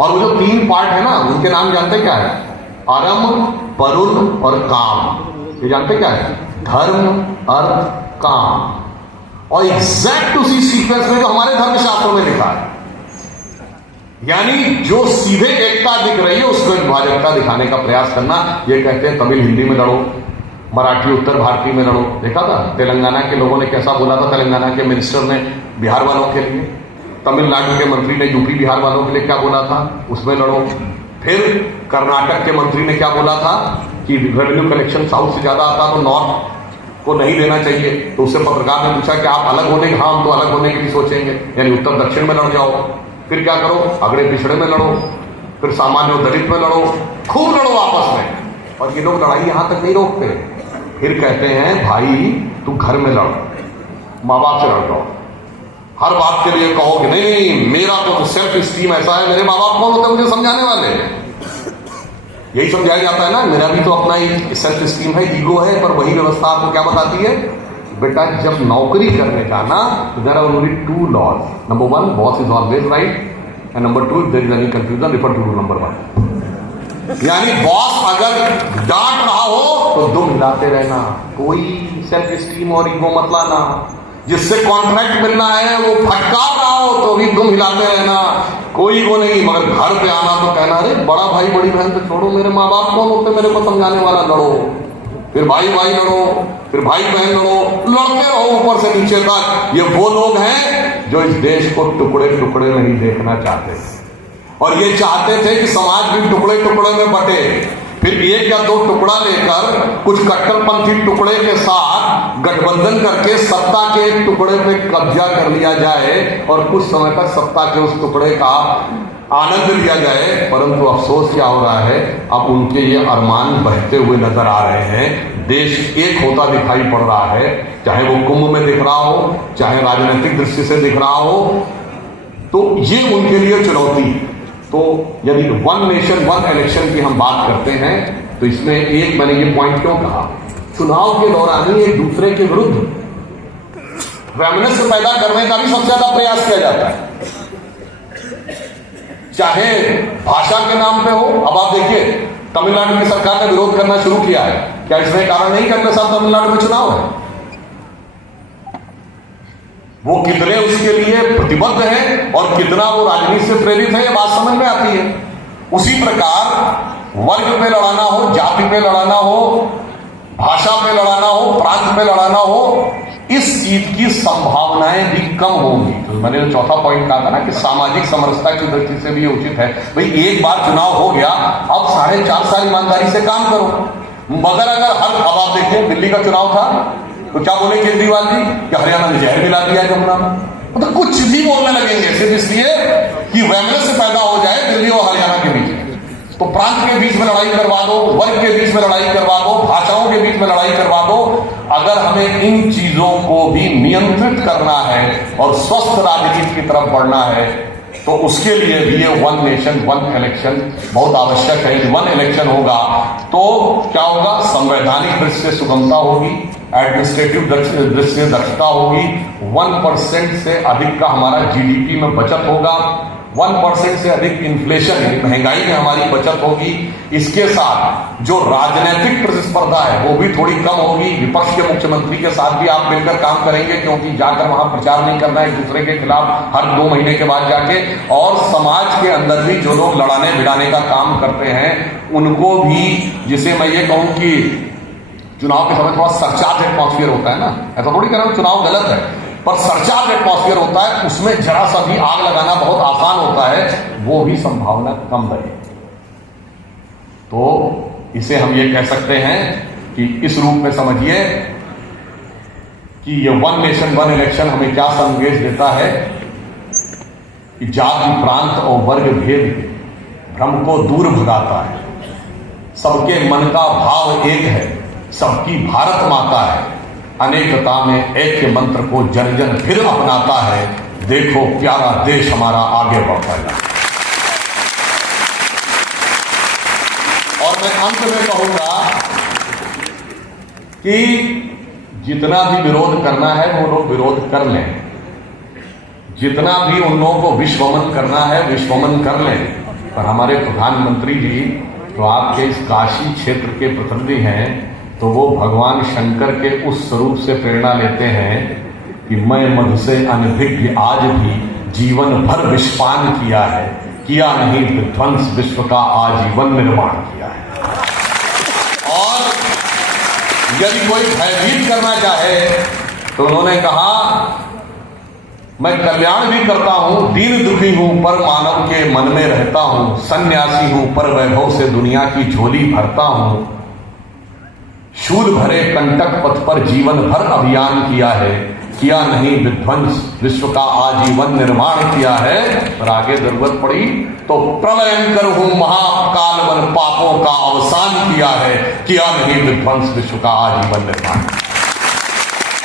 और वो जो 3 पार्ट है ना, उनके नाम जानते क्या है? अरम, परुल और काम। ये जानते क्या है? धर्म, अर्थ, काम। और एग्जैक्ट उसी सीक्वेंस में जो हमारे धर्मशास्त्रों में लिखा है, यानी जो सीधे एकता दिख रही है उसको विभाजकता दिखाने का प्रयास करना। ये कहते हैं तमिल हिंदी में लड़ो, मराठी उत्तर भारतीय में लड़ो। देखा था तेलंगाना के लोगों ने कैसा बोला था, तेलंगाना के मिनिस्टर ने बिहार वालों के लिए, तमिलनाडु के मंत्री ने यूपी बिहार वालों के लिए क्या बोला था, उसमें लड़ो। फिर कर्नाटक के मंत्री ने क्या बोला था कि रेवेन्यू कलेक्शन साउथ से ज्यादा आता तो नॉर्थ को नहीं देना चाहिए। तो उससे पत्रकार ने पूछा कि आप अलग होने के, हाँ हम तो अलग होने के लिए सोचेंगे, यानी उत्तर दक्षिण में लड़ जाओ। फिर क्या करो, अगड़े पिछड़े में लड़ो, फिर सामान्य और दलित में लड़ो, खूब लड़ो आपस में। और ये लोग लड़ाई यहां तक नहीं रोकते, फिर कहते हैं भाई तू घर में लड़, माँ बाप से लड़ जाओ। हर बात के लिए कहो कि नहीं मेरा तो सेल्फ स्टीम ऐसा है, मेरे माँ बाप कौन होते हैं मुझे समझाने वाले? यही समझाया जाता है ना, मेरा भी तो अपना ही सेल्फ स्टीम है, ईगो है। पर वही व्यवस्था आपको क्या बताती है? बेटा जब नौकरी करने का ना, तो there are only 2 laws. Number 1, boss is always right, and number 2, there is any confusion refer to rule number 1। यानी बॉस अगर डांट रहा हो तो दुम हिलाते रहना, कोई सेल्फ स्टीम और ईगो मत लाना। जिससे कॉन्ट्रैक्ट मिलना है वो फटकार रहा हो तो भी दुम हिलाते रहना, कोई वो नहीं। मगर घर पे आना तो कहना अरे बड़ा भाई बड़ी बहन तो छोड़ो, मेरे माँ बाप कौन होते मेरे को समझाने वाला? लड़ो, फिर भाई भाई लड़ो, फिर भाई बहन लड़ो, लड़ते रहो ऊपर से नीचे तक। ये वो लोग हैं जो इस देश को टुकड़े टुकड़े नहीं देखना चाहते, और ये चाहते थे कि समाज भी टुकड़े टुकड़े में बटे। फिर 1 या 2 टुकड़ा लेकर कुछ कट्टरपंथी टुकड़े के साथ गठबंधन करके सत्ता के एक टुकड़े पे कब्जा कर लिया जाए और कुछ समय तक सत्ता के उस टुकड़े का आनंद लिया जाए। परंतु अफसोस क्या हो रहा है, अब उनके ये अरमान बहते हुए नजर आ रहे हैं। देश एक होता दिखाई पड़ रहा है, चाहे वो कुंभ में दिख रहा हो, चाहे राजनीतिक दृष्टि से दिख रहा हो, तो ये उनके लिए चुनौती है। तो यदि 1 नेशन 1 इलेक्शन की हम बात करते हैं तो इसमें एक मैंने ये पॉइंट क्यों कहा, चुनाव के दौरान ही एक दूसरे के विरुद्ध फेमिनिस्ट पैदा करने का भी सबसे ज्यादा प्रयास किया जाता है, चाहे भाषा के नाम पे हो। अब आप देखिए तमिलनाडु की सरकार ने विरोध करना शुरू किया है, क्या इसमें कारण नहीं कि अगले साल तमिलनाडु में चुनाव है? वो कितने उसके लिए प्रतिबद्ध हैं और कितना वो राजनीति से प्रेरित है, ये बात समझ में आती है। उसी प्रकार वर्ग पे लड़ाना हो, जाति पे लड़ाना हो, भाषा पे लड़ाना हो, प्रांत पे लड़ाना हो, इस चीज की संभावनाएं भी कम होंगी। तो मैंने जो चौथा पॉइंट कहा था ना कि सामाजिक समरसता की दृष्टि से भी ये उचित है, भाई एक बार चुनाव हो गया, अब 4.5 साल ईमानदारी से काम करो। मगर अगर अब आप देखिए दिल्ली का चुनाव था तो क्या बोले केजरीवाल जी कि हरियाणा में जहर मिला दिया जमुना में। तो कुछ भी बोलने लगेंगे सिर्फ इसलिए कि वैमनस्य पैदा हो जाए दिल्ली और हरियाणा के बीच। तो प्रांत के बीच में लड़ाई करवा दो, वर्ग के बीच में लड़ाई करवा दो, भाषाओं के बीच में लड़ाई करवा दो। अगर हमें इन चीजों को भी नियंत्रित करना है और स्वस्थ राजनीति की तरफ बढ़ना है तो उसके लिए भी ये 1 नेशन 1 इलेक्शन बहुत आवश्यक है। 1 इलेक्शन होगा तो क्या होगा, संवैधानिक दृष्टि से सुगमता होगी, एडमिनिस्ट्रेटिव दृष्टि से दक्षता होगी, 1% से अधिक का हमारा जीडीपी में बचत होगा, 1% से अधिक इन्फ्लेशन यानी महंगाई में हमारी बचत होगी। इसके साथ जो राजनीतिक प्रतिस्पर्धा है वो भी थोड़ी कम होगी। विपक्ष के मुख्यमंत्री के साथ भी आप मिलकर काम करेंगे, क्योंकि जाकर वहां प्रचार नहीं करना है एक दूसरे के खिलाफ हर 2 महीने के बाद जाके। और समाज के अंदर भी जो लोग लड़ाने भिड़ाने का काम करते हैं उनको भी, जिसे मैं ये कहूं कि चुनाव के समय थोड़ा सरचार्ज एटमॉस्फेयर होता है ना, ऐसा थोड़ी कह रहा हूं चुनाव गलत है, पर सरचार्ज एटमॉस्फेयर होता है, उसमें जरा सा भी आग लगाना बहुत आसान होता है, वो भी संभावना कम रहे। तो इसे हम ये कह सकते हैं कि इस रूप में समझिए कि ये 1 नेशन 1 इलेक्शन हमें क्या संदेश देता है कि जाति प्रांत और वर्ग भेद के भ्रम को दूर भगाता है, सबके मन का भाव एक है, सबकी भारत माता है, अनेकता में एक के मंत्र को जन जन फिर अपनाता है, देखो प्यारा देश हमारा आगे बढ़ता है। और मैं अंत में कहूंगा कि जितना भी विरोध करना है वो लोग विरोध कर लें, जितना भी उन लोगों को विश्वमन करना है विश्वमन कर लें, पर हमारे प्रधानमंत्री जी तो आपके इस काशी क्षेत्र के प्रतिनिधि हैं, तो वो भगवान शंकर के उस स्वरूप से प्रेरणा लेते हैं कि मैं मधु से अनभिज्ञ आज भी जीवन भर विषपान किया है, किया नहीं विध्वंस विश्व का आजीवन निर्माण किया है। और यदि कोई भयभीत करना चाहे तो उन्होंने कहा मैं कल्याण भी करता हूं, दीन दुखी हूं पर मानव के मन में रहता हूं, सन्यासी हूं पर वैभव से दुनिया की झोली भरता हूं, शूल भरे कंटक पथ पर जीवन भर अभियान किया है, किया नहीं विध्वंस विश्व का आजीवन निर्माण किया है। पर आगे जरूरत पड़ी तो प्रलयंकर हूं महाकाल वन पापों का अवसान किया है, किया नहीं विध्वंस विश्व का आजीवन निर्माण।